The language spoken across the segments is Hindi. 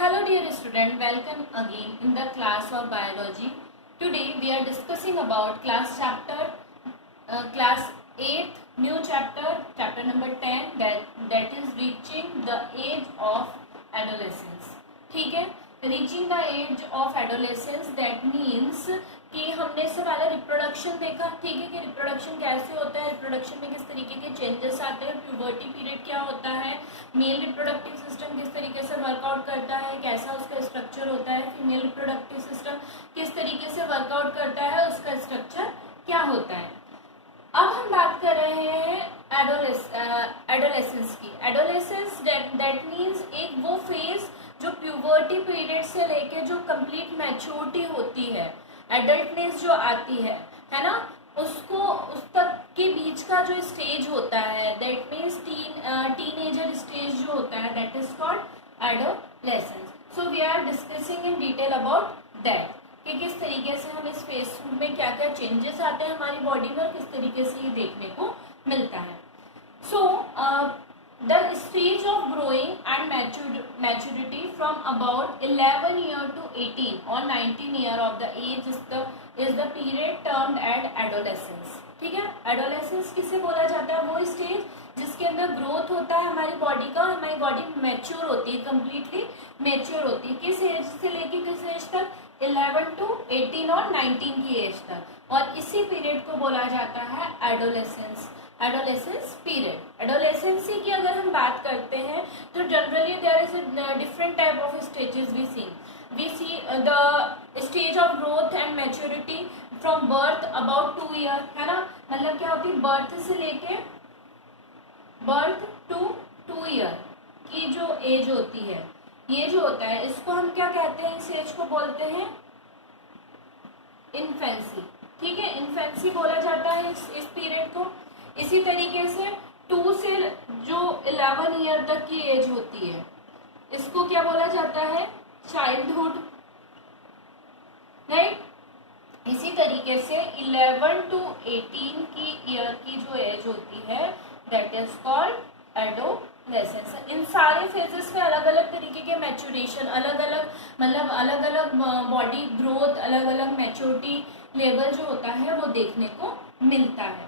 Hello dear student, welcome again in the class of biology. Today we are discussing about class 8th new chapter number 10 that is reaching the age of adolescence. ठीक है, reaching the age of adolescence that means कि हमने इससे पहले रिप्रोडक्शन देखा, ठीक है, कि रिप्रोडक्शन कैसे होता है, रिप्रोडक्शन में किस तरीके के चेंजेस आते हैं, प्यूबर्टी पीरियड क्या होता है, मेल रिप्रोडक्टिव सिस्टम किस तरीके से वर्कआउट करता है, कैसा उसका स्ट्रक्चर होता है, फीमेल रिप्रोडक्टिव सिस्टम किस तरीके से वर्कआउट करता है, उसका स्ट्रक्चर क्या होता है। अब हम बात कर रहे हैं एडोलेसेंस की। एडोलेसेंस दैट मीन्स एक वो फेज जो प्यूबर्टी पीरियड से लेके जो कंप्लीट मैच्योरिटी होती है, एडल्टनेस जो आती है ना, उसको उस तक के बीच का जो स्टेज होता है दैट मीन्स टीनेजर स्टेज जो होता है that is called adolescence. So we are discussing in detail about that कि किस तरीके से हम इस फेज में क्या क्या चेंजेस आते हैं हमारी बॉडी में और किस तरीके से ये देखने को मिलता है। So the stage of growing and maturity from about 11 year to 18 और 19 year of the age is the period termed at adolescence. ठीक है, एडोलेसेंस किसे बोला जाता है? वो स्टेज जिसके अंदर ग्रोथ होता है हमारी बॉडी का, हमारी बॉडी मैच्योर होती है, कंप्लीटली मैच्योर होती है। किस एज से लेके किस एज तक? 11 टू 18 और 19 की एज तक, और इसी पीरियड को बोला जाता है एडोलेसेंस पीरियड। एडोलेसेंसी की अगर हम बात करते हैं तो generally there is different type of stages we see the stage of growth and maturity from birth about 2 year, है ना, मतलब क्या होती है बर्थ से लेके बर्थ टू 2 ईयर की जो एज होती है, ये जो होता है इसको हम क्या कहते हैं? इस एज को बोलते हैं इन्फेंसी। ठीक है, इन्फेंसी बोला जाता है इस पीरियड को। इसी तरीके से 2 से जो 11 ईयर तक की एज होती है इसको क्या बोला जाता है? Childhood, right. इसी तरीके से 11 टू 18 की ईयर की जो एज होती है दैट इज कॉल्ड एडोलेसेंस। इन सारे फेजेस में अलग अलग तरीके के मैच्योरेशन, अलग अलग बॉडी ग्रोथ, अलग अलग मैच्योरिटी लेवल जो होता है वो देखने को मिलता है।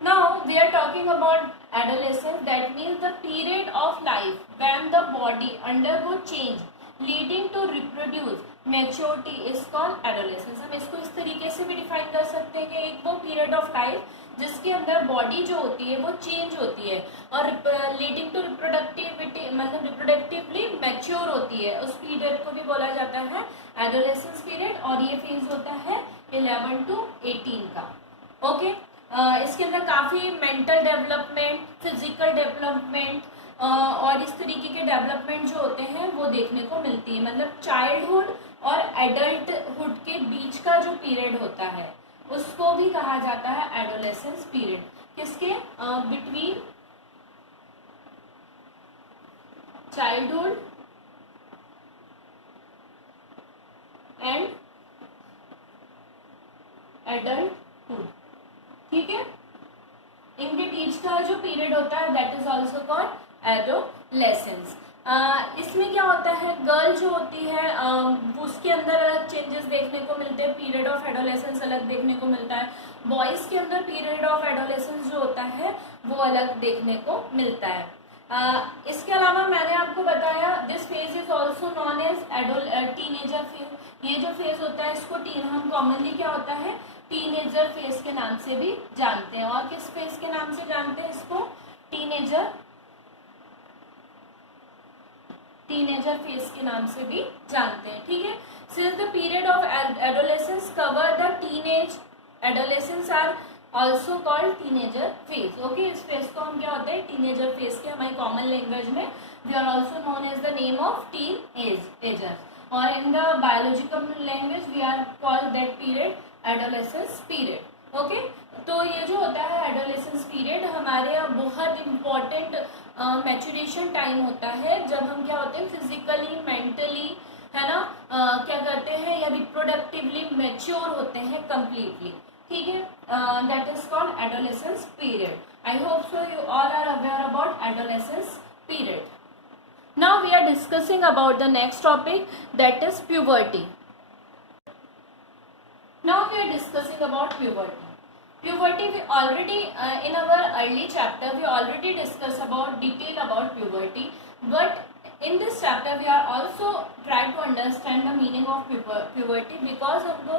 Now we are talking about adolescence, that means the period of life when the body undergo change leading to reproduce maturity is called adolescence। हम इसको इस तरीके से भी डिफाइन कर सकते हैं कि एक वो पीरियड ऑफ लाइफ जिसके अंदर बॉडी जो होती है वो चेंज होती है और लीडिंग टू रिप्रोडक्टिविटी, मतलब रिप्रोडक्टिवली मैच्योर होती है, उस पीरियड को भी बोला जाता है एडोलेसेंस पीरियड। और ये फेज होता है 11 टू 18 का। ओके, इसके अंदर काफी मेंटल डेवलपमेंट, फिजिकल डेवलपमेंट और इस तरीके के डेवलपमेंट जो होते हैं वो देखने को मिलती है। मतलब चाइल्डहुड और एडल्टहुड के बीच का जो पीरियड होता है उसको भी कहा जाता है एडोलेसेंस पीरियड। किसके बिटवीन चाइल्डहुड एंड एडल्टहुड, ठीक है, इनके बीच का जो पीरियड होता है that is also called adolescence. इसमें क्या होता है, गर्ल जो होती है उसके अंदर अलग चेंजेस देखने को मिलते हैं, पीरियड ऑफ एडोलेसेंस अलग देखने को मिलता है। बॉयज के अंदर पीरियड ऑफ एडोलेसेंस जो होता है वो अलग देखने को मिलता है। इसके अलावा मैंने आपको बताया this phase is also known as teenager phase. ये जो फेज होता है इसको हम कॉमनली क्या होता है टीनेजर फेज के नाम से भी जानते हैं। और किस फेज के नाम से जानते हैं इसको? टीनेजर फेज के नाम से भी जानते हैं। ठीक है, since the period of adolescence cover the teenage, adolescence are also called teenager phase. Okay, इस फेज को हम क्या होते हैं टीनेजर फेज के हमारी कॉमन लैंग्वेज में we are also known as the name of teenagers, और in the biological language we are called that period adolescence period. Okay, तो ये जो होता है एडोलेसेंस पीरियड हमारे यहाँ बहुत इम्पोर्टेंट मैच्योरेशन टाइम होता है, जब हम क्या होते हैं फिजिकली, मेंटली, है ना, क्या करते हैं या रिप्रोडक्टिवली मैच्योर होते हैं कंप्लीटली। ठीक है, that is called adolescence period. I hope so you all are aware about adolescence period. Now we are discussing about the next topic, that is puberty. Now we are discussing about puberty. Puberty, we already in our early chapter we already discussed about detail about puberty, but in this chapter we are also trying to understand the meaning of puberty, because हमको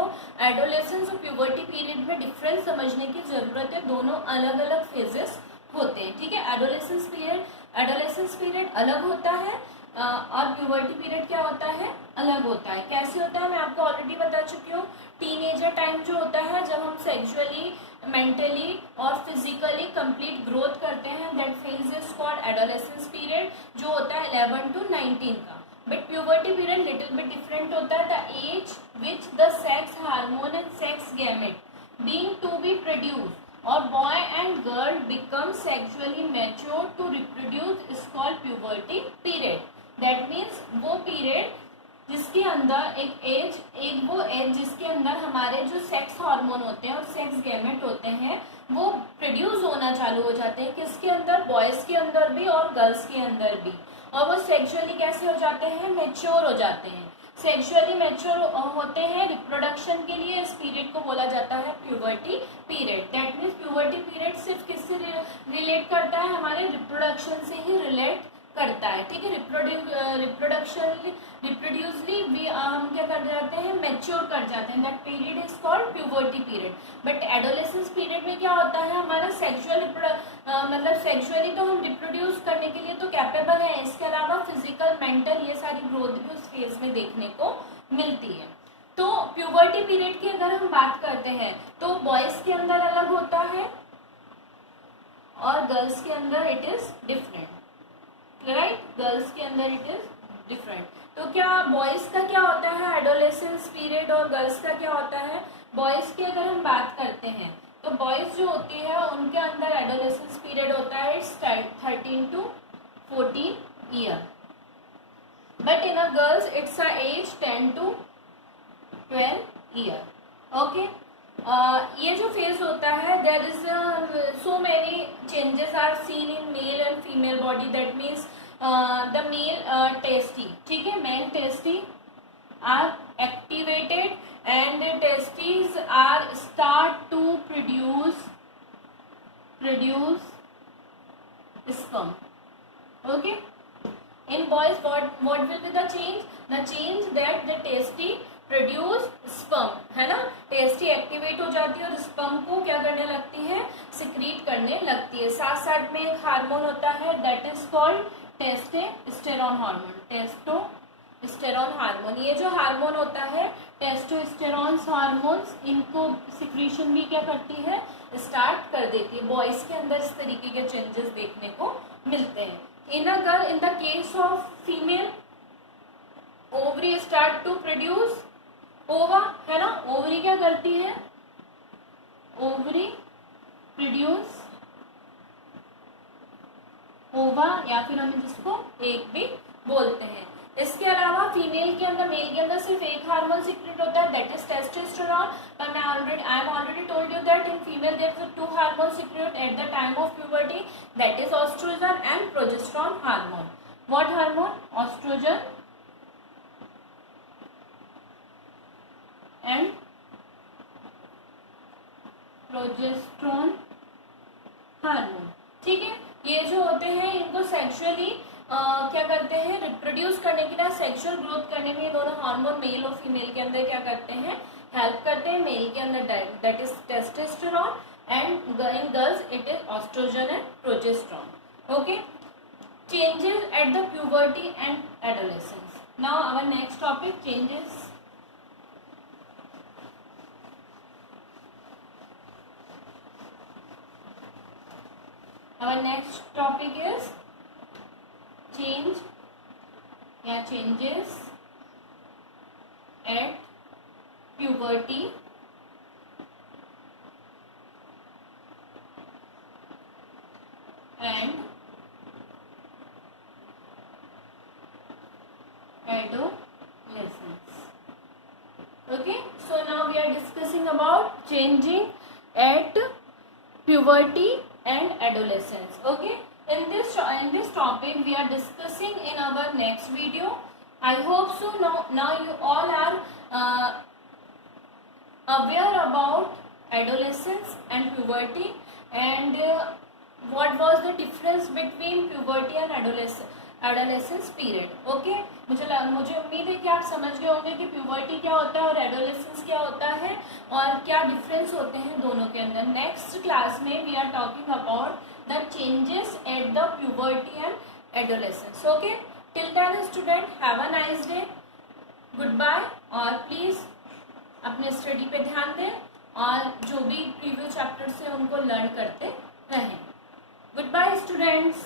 adolescence और puberty period में difference समझने की जरूरत है. दोनों अलग अलग phases होते हैं, ठीक है. एडोलेसेंस पीरियड अलग होता है और प्यूबर्टी पीरियड क्या होता है, अलग होता है. कैसे होता है मैं आपको ऑलरेडी बता चुकी हूँ. टीनेजर टाइम जो होता है जब हम सेक्सुअली, मेंटली और फिजिकली कंप्लीट ग्रोथ करते हैं, that phase is called adolescence period, जो होता है 11 to 19 का. But puberty period little bit different होता है. The age which the sex hormone and sex gamete being to be produced or boy and girl become sexually mature to reproduce is called puberty period. That means वो period जिसके अंदर वो एज जिसके अंदर हमारे जो सेक्स हार्मोन होते हैं और सेक्स गैमेट होते हैं वो प्रोड्यूस होना चालू हो जाते हैं. किसके अंदर, बॉयज के अंदर भी और गर्ल्स के अंदर भी. और वो सेक्सुअली कैसे हो जाते हैं, मैच्योर हो जाते हैं. सेक्सुअली मैच्योर होते हैं रिप्रोडक्शन के लिए. इस पीरियड को बोला जाता है puberty period. That means puberty period सिर्फ किससे रिलेट करता है, हमारे रिप्रोडक्शन से ही रिलेट करता है, ठीक है. रिप्रोड्यूसली भी हम क्या कर जाते हैं, मैच्योर कर जाते हैं. That period is called puberty period. But adolescence period में क्या होता है, हमारा सेक्सुअल मतलब सेक्सुअली तो हम रिप्रोड्यूस करने के लिए तो कैपेबल है, इसके अलावा फिजिकल, मेंटल ये सारी ग्रोथ भी उस फेज में देखने को मिलती है. तो प्यूबर्टी पीरियड की अगर हम बात करते हैं तो बॉयज के अंदर अलग होता है और गर्ल्स के अंदर it is different, right. Girls के अंदर इट इज डिफरेंट. तो क्या बॉयज का क्या होता है एडोलेसेंस पीरियड और गर्ल्स का क्या होता है. बॉयज की अगर हम बात करते हैं तो बॉयज जो होती है उनके अंदर एडोलेसेंस पीरियड होता है 13 to 14 year. But in a girls it's a age 10 to 12 year. Okay. ये जो फेज होता है there is so many changes are seen in male and female body. That means the male testes, ठीक है, male testes are activated and testes are start to produce sperm. Okay. In boys what will be the change? The change that the testes produce sperm, है ना. टेस्टी एक्टिवेट हो जाती है और स्पर्म को क्या करने लगती है, सिक्रीट करने लगती है. साथ साथ में एक हार्मोन होता है that is called testosterone hormone. Testosterone hormone, ये जो हार्मोन होता है टेस्टोस्टेरोन हार्मोन्स, इनको सिक्रीशन भी क्या करती है, स्टार्ट कर देती है. बॉयज के अंदर इस तरीके के चेंजेस देखने को मिलते हैं. In a girl, in the case of female, ovary start to produce ova, है ना. ओवरी क्या करती है, ओवरी प्रोड्यूस ओवा, या फिर हम जिसको एक भी बोलते हैं. इसके अलावा फीमेल के अंदर, मेल के अंदर सिर्फ एक हार्मोन सीक्रेट होता है दैट इज टेस्टोस्टेरोन. पर I am already told you that in female there is 2 hormone secrete at the time of puberty, that is oestrogen and progesterone hormone. What hormone, oestrogen and progesterone hormone, ठीक है. ये जो होते हैं इनको सेक्सुअली क्या करते हैं, रिप्रोड्यूस करने के लिए, सेक्सुअल ग्रोथ करने में ये दोनों हार्मोन मेल और फीमेल के अंदर क्या करते हैं, हेल्प करते हैं. मेल के अंदर that is testosterone and in girls it is oestrogen and progesterone. Okay. Changes at the puberty and adolescence. Now our next topic, changes. Our next topic is changes at puberty and adolescence. Okay, so now we are discussing about changing at puberty and adolescence. Okay, in this topic we are discussing in our next video. I hope so. Now you all are aware about adolescence and puberty, and what was the difference between puberty and adolescence period. Okay, मुझे उम्मीद है कि आप समझ गए होंगे कि प्यूबर्टी क्या होता है और एडोलेसेंस क्या होता है और क्या डिफरेंस होते हैं दोनों के अंदर. नेक्स्ट क्लास में we are talking about the changes at the puberty and adolescence. Okay, till then student have a nice day, good bye. और प्लीज अपने स्टडी पे ध्यान दें और जो भी प्रीवियस चैप्टर से उनको लर्न करते रहें. Good bye students.